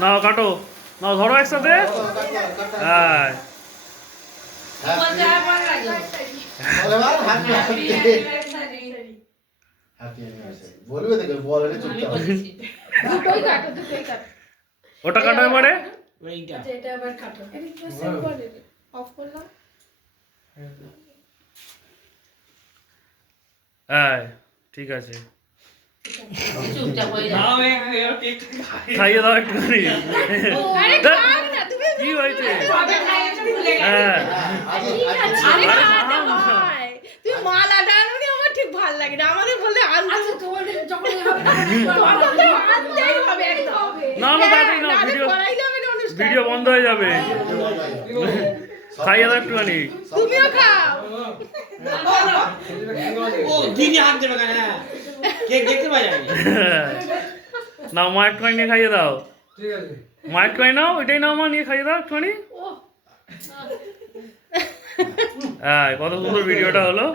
নাও কাটো, নাও ধরো একসাথে। হ্যাঁ বলবে দেখো বল এটা চুপচাপ দুটোই কাটো, দুটোই কাটো। ওটা কাটো এবারে। আচ্ছা এটা আবার কাটো। এটা কি সেভ করে অফ করলাম। হ্যাঁ ঠিক আছে, চুপচাপ হয়ে যাও। খাইয়ে দাও একটুখানি। আরে খাও না তুমি। কি হয়েছে? সবে খাইয়েছো ভুলে গেছো। হ্যাঁ আরে খাওয়াতে হয়। তুমি মালাটা আনোনি, আমার ঠিক ভালো লাগে না। আমাদের বললে আনতে তোমার যখন হবে তখন তো আনতেই হবে একদম। না না তাড়াতাড়ি নাও, নাহলে ভিডিও করাই যাবে না অনুষ্ঠান। ভিডিও বন্ধ হয়ে যাবে। খাইয়ে দাও একটুখানি। তুমিও খাও। ও দিনে হাত দেবে কেন? কেক দেখতে পাই যাবে। নাও মা একটুখানি নিয়ে খাইয়ে দাও। ঠিক আছে। মা একটুখানি নাও, ওইটাই নাও মা, নিয়ে খাইয়ে দাও একটুখানি। হ্যাঁ কত সুন্দর ভিডিওটা হলো।